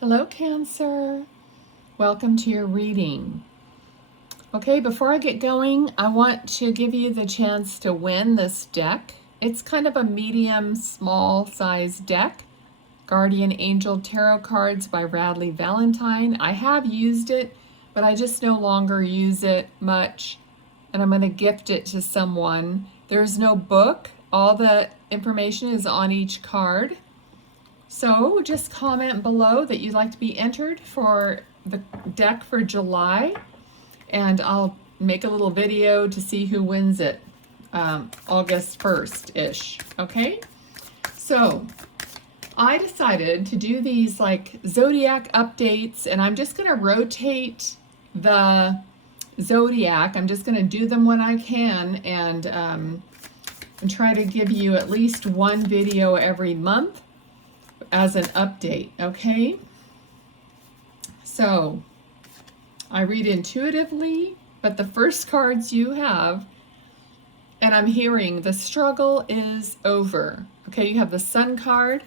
Hello, Cancer. Welcome to your reading. Okay, before I get going, I want to give you the chance to win this deck. It's kind of a medium, small size deck. Guardian Angel Tarot Cards by Radley Valentine. I have used it, but I just no longer use it much, and I'm going to gift it to someone. There's no book. All the information is on each card. So just comment below that you'd like to be entered for the deck for July, and I'll make a little video to see who wins it August 1st-ish, okay? So I decided to do these like zodiac updates, and I'm just going to rotate the zodiac. I'm just going to do them when I can, and try to give you at least one video every month as an update, okay? So I read intuitively, but the first cards you have, and I'm hearing the struggle is over. Okay, you have the Sun card.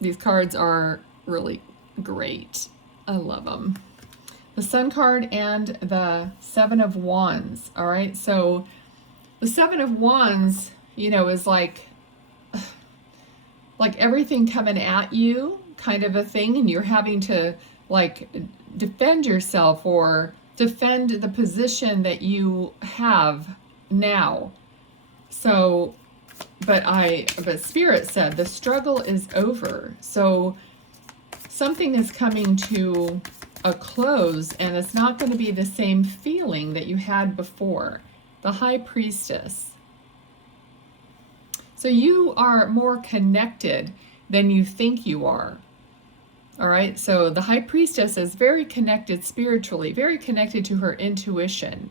These cards are really great. I love them. The Sun card and the Seven of Wands. All right, so the Seven of Wands, you know, is like everything coming at you kind of a thing, and you're having to like defend yourself or defend the position that you have now. So but Spirit said the struggle is over. So something is coming to a close, and it's not going to be the same feeling that you had before. The High Priestess. So you are more connected than you think you are. All right, so the High Priestess is very connected spiritually, very connected to her intuition.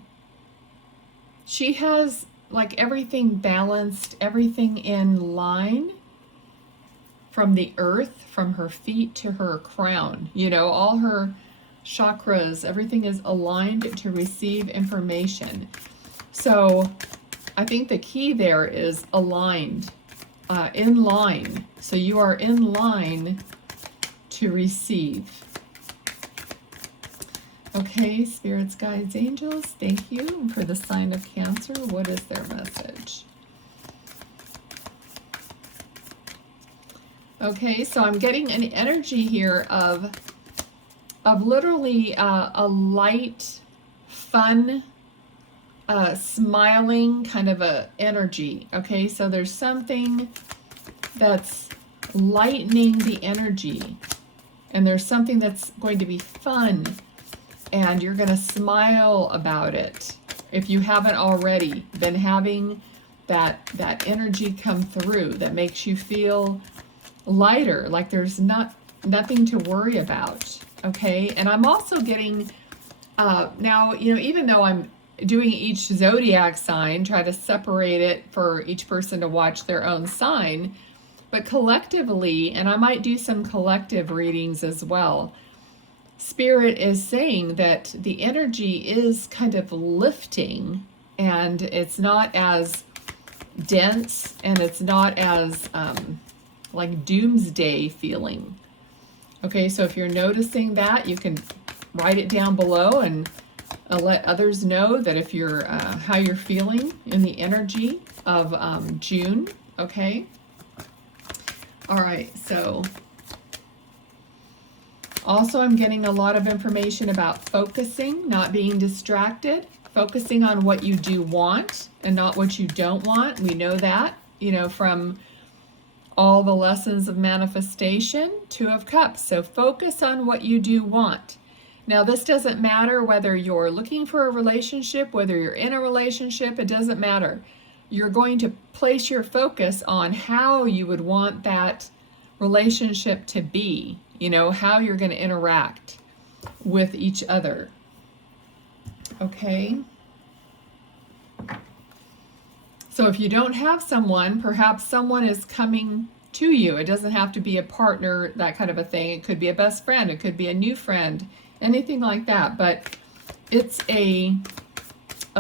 She has like everything balanced, everything in line from the earth, from her feet to her crown. You know, all her chakras, everything is aligned to receive information. So I think the key there is aligned, in line. So you are in line to receive. Okay, spirits, guides, angels, thank you. For the sign of Cancer, what is their message? Okay, so I'm getting an energy here of literally a light, fun, smiling kind of a energy. Okay, so there's something that's lightening the energy, and there's something that's going to be fun, and you're going to smile about it. If you haven't already been having that energy come through that makes you feel lighter, like there's nothing to worry about. Okay, and I'm also getting now, you know, even though I'm doing each zodiac sign, try to separate it for each person to watch their own sign, but collectively, and I might do some collective readings as well, Spirit is saying that the energy is kind of lifting, and it's not as dense, and it's not as like doomsday feeling. Okay, so if you're noticing that, you can write it down below and let others know that if you're how you're feeling in the energy of June. Okay. All right. So also I'm getting a lot of information about focusing, not being distracted, focusing on what you do want and not what you don't want. We know that, you know, from all the lessons of manifestation. Two of Cups. So focus on what you do want. Now, this doesn't matter whether you're looking for a relationship, whether you're in a relationship, it doesn't matter. You're going to place your focus on how you would want that relationship to be, you know, how you're going to interact with each other. Okay? So if you don't have someone, perhaps someone is coming to you. It doesn't have to be a partner, that kind of a thing. It could be a best friend. It could be a new friend. Anything like that, but it's a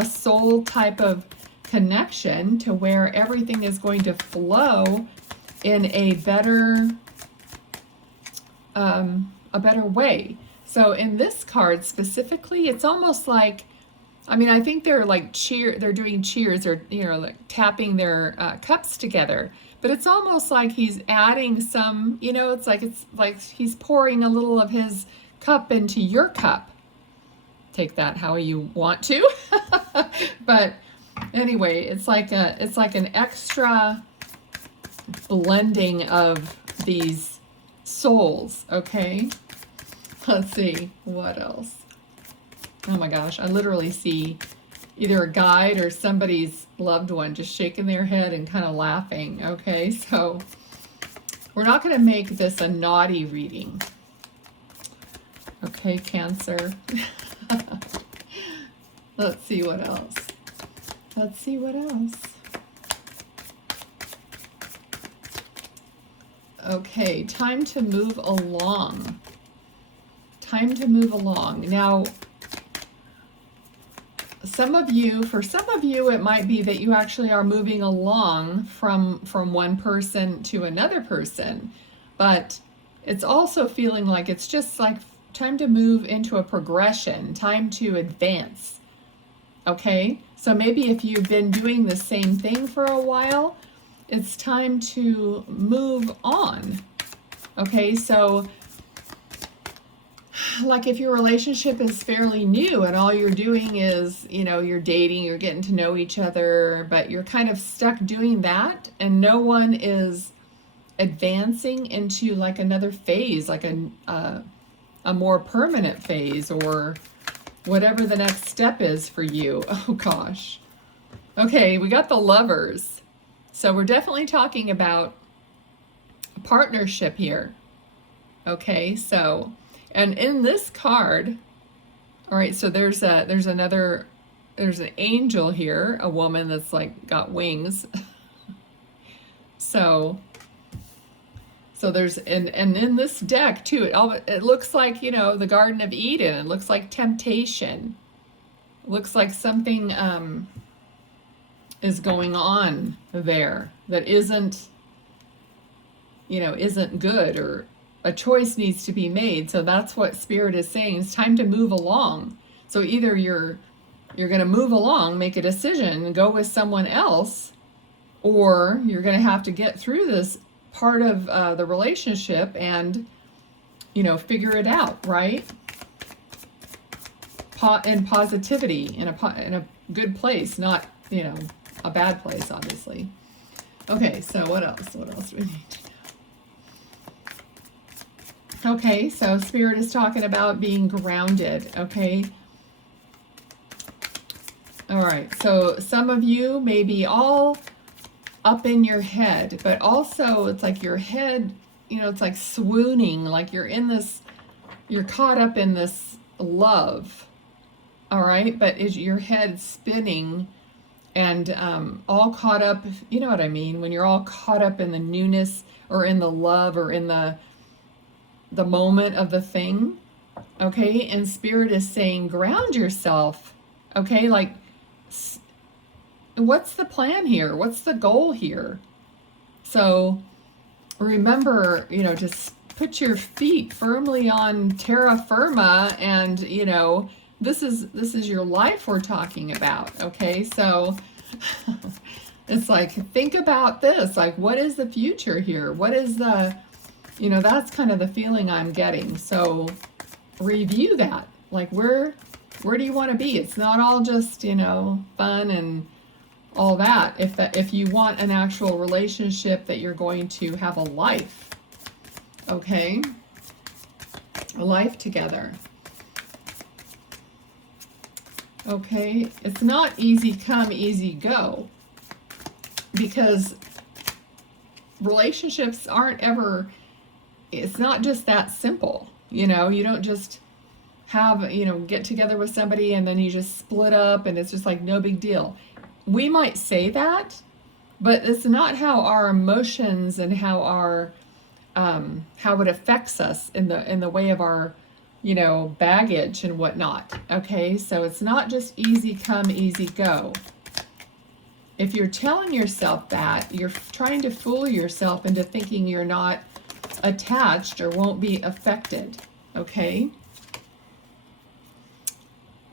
soul type of connection to where everything is going to flow in a better a better way. So in this card specifically, it's almost like, I mean, I think they're like they're doing cheers, or, you know, like tapping their cups together. But it's almost like he's adding some, you know, it's like he's pouring a little of his cup into your cup. Take that how you want to. But anyway, it's like an extra blending of these souls, okay? Let's see, what else? Oh my gosh, I literally see either a guide or somebody's loved one just shaking their head and kind of laughing, okay? So we're not going to make this a naughty reading. Okay, Cancer. Let's see what else. Let's see what else. Okay, time to move along. Time to move along. Now, for some of you, it might be that you actually are moving along from one person to another person, but it's also feeling like it's just like time to move into a progression, time to advance. Okay, so maybe if you've been doing the same thing for a while, it's time to move on. Okay, so like if your relationship is fairly new and all you're doing is, you know, you're dating, you're getting to know each other, but you're kind of stuck doing that and no one is advancing into like another phase, like a more permanent phase or whatever the next step is for you. Oh gosh. Okay, we got the Lovers. So we're definitely talking about a partnership here. Okay, so, and in this card, all right, so there's an angel here, a woman that's like got wings. So there's, and in this deck too, it looks like, you know, the Garden of Eden. It looks like temptation. It looks like something is going on there that isn't, you know, isn't good, or a choice needs to be made. So that's what Spirit is saying. It's time to move along. So either you're going to move along, make a decision, and go with someone else, or you're going to have to get through this part of the relationship and, you know, figure it out, right? And positivity in a good place, not, you know, a bad place, obviously. Okay, so what else? What else do we need to know? Okay, so Spirit is talking about being grounded, okay? All right, so some of you may be all up in your head, but also it's like your head, you know, it's like swooning, like you're caught up in this love, all right? But is your head spinning and all caught up, you know what I mean? When you're all caught up in the newness or in the love or in the moment of the thing, okay? And Spirit is saying, ground yourself, okay? Like, what's the plan here? What's the goal here? So remember, you know, just put your feet firmly on terra firma, and, you know, this is your life we're talking about, okay? So it's like, think about this, like, what is the future here? What is the, you know, that's kind of the feeling I'm getting. So review that, like, where do you want to be? It's not all just, you know, fun and all that. If you want an actual relationship that you're going to have a life, okay? A life together. Okay, it's not easy come, easy go, because relationships aren't ever, it's not just that simple, you know? You don't just have, you know, get together with somebody and then you just split up and it's just like no big deal. We might say that, but it's not how our emotions and how it affects us in the way of our, you know, baggage and whatnot. Okay, so it's not just easy come, easy go. If you're telling yourself that, you're trying to fool yourself into thinking you're not attached or won't be affected, okay?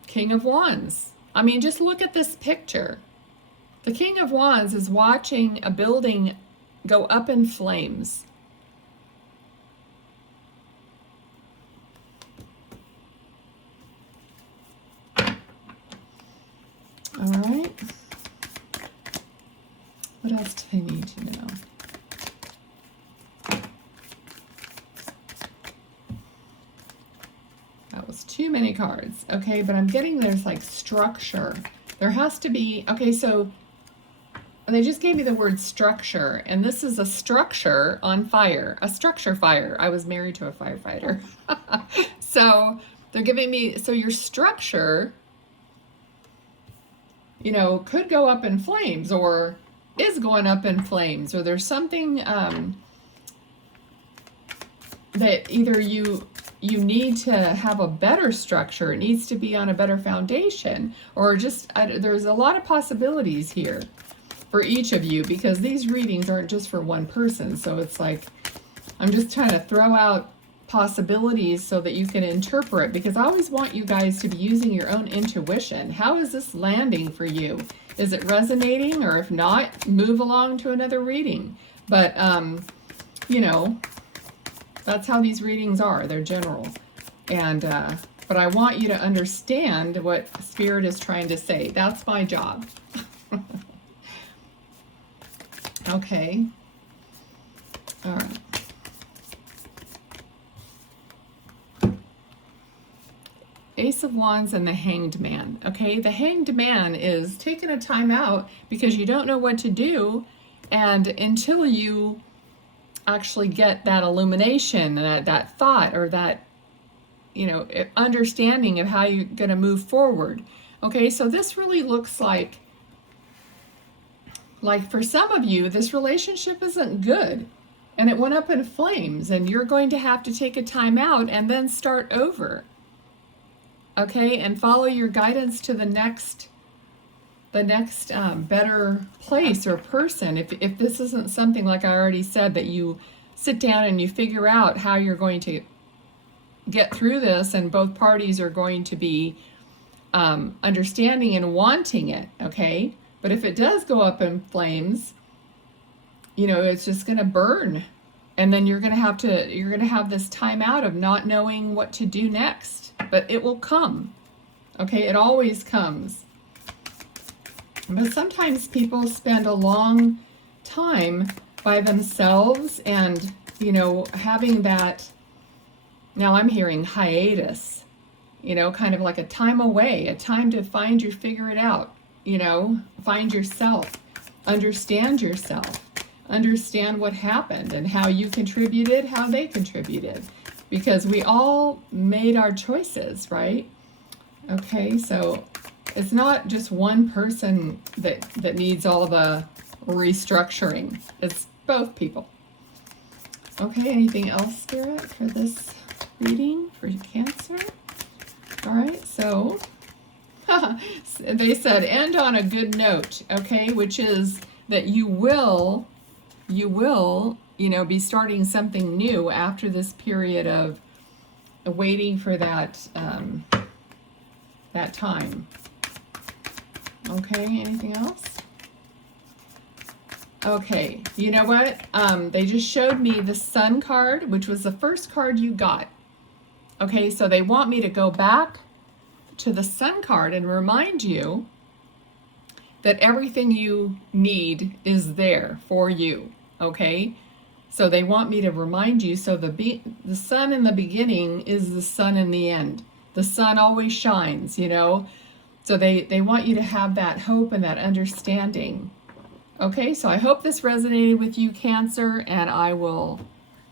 King of Wands. I mean, just look at this picture. The King of Wands is watching a building go up in flames. All right. What else do they need to know? That was too many cards. Okay, but I'm getting there's like structure. There has to be, okay, so they just gave me the word structure, and this is a structure on fire, a structure fire. I was married to a firefighter. So they're giving me, so your structure, you know, could go up in flames or is going up in flames, or there's something that either you need to have a better structure, it needs to be on a better foundation, or just, there's a lot of possibilities here for each of you, because these readings aren't just for one person. So it's like, I'm just trying to throw out possibilities so that you can interpret, because I always want you guys to be using your own intuition. How is this landing for you? Is it resonating? Or if not, move along to another reading. But, you know, that's how these readings are. They're general. And, but I want you to understand what Spirit is trying to say. That's my job. Okay. All right. Ace of Wands and the Hanged Man. Okay, the Hanged Man is taking a time out because you don't know what to do, and until you actually get that illumination, that thought, or that, you know, understanding of how you're going to move forward. Okay, so this really looks like for some of you, this relationship isn't good and it went up in flames, and you're going to have to take a time out and then start over. Okay, and follow your guidance to the next better place or person. If this isn't something, like I already said, that you sit down and you figure out how you're going to get through this, and both parties are going to be understanding and wanting it, okay? But if it does go up in flames, you know, it's just going to burn. And then you're going to have this time out of not knowing what to do next. But it will come. Okay, it always comes. But sometimes people spend a long time by themselves and, you know, having that, now I'm hearing hiatus, you know, kind of like a time away, a time to figure it out, you know, find yourself, understand what happened and how you contributed, how they contributed, because we all made our choices, right? Okay, so it's not just one person that needs all the restructuring. It's both people. Okay, anything else, Spirit, for this reading for Cancer? All right, so they said end on a good note, okay, which is that you will, you know, be starting something new after this period of waiting for that that time. Okay, anything else? Okay, you know what? They just showed me the Sun card, which was the first card you got. Okay, so they want me to go back to the Sun card and remind you that everything you need is there for you, okay? So they want me to remind you, so the sun in the beginning is the sun in the end. The sun always shines, you know? So they want you to have that hope and that understanding. Okay, so I hope this resonated with you, Cancer, and I will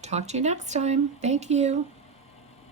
talk to you next time. Thank you.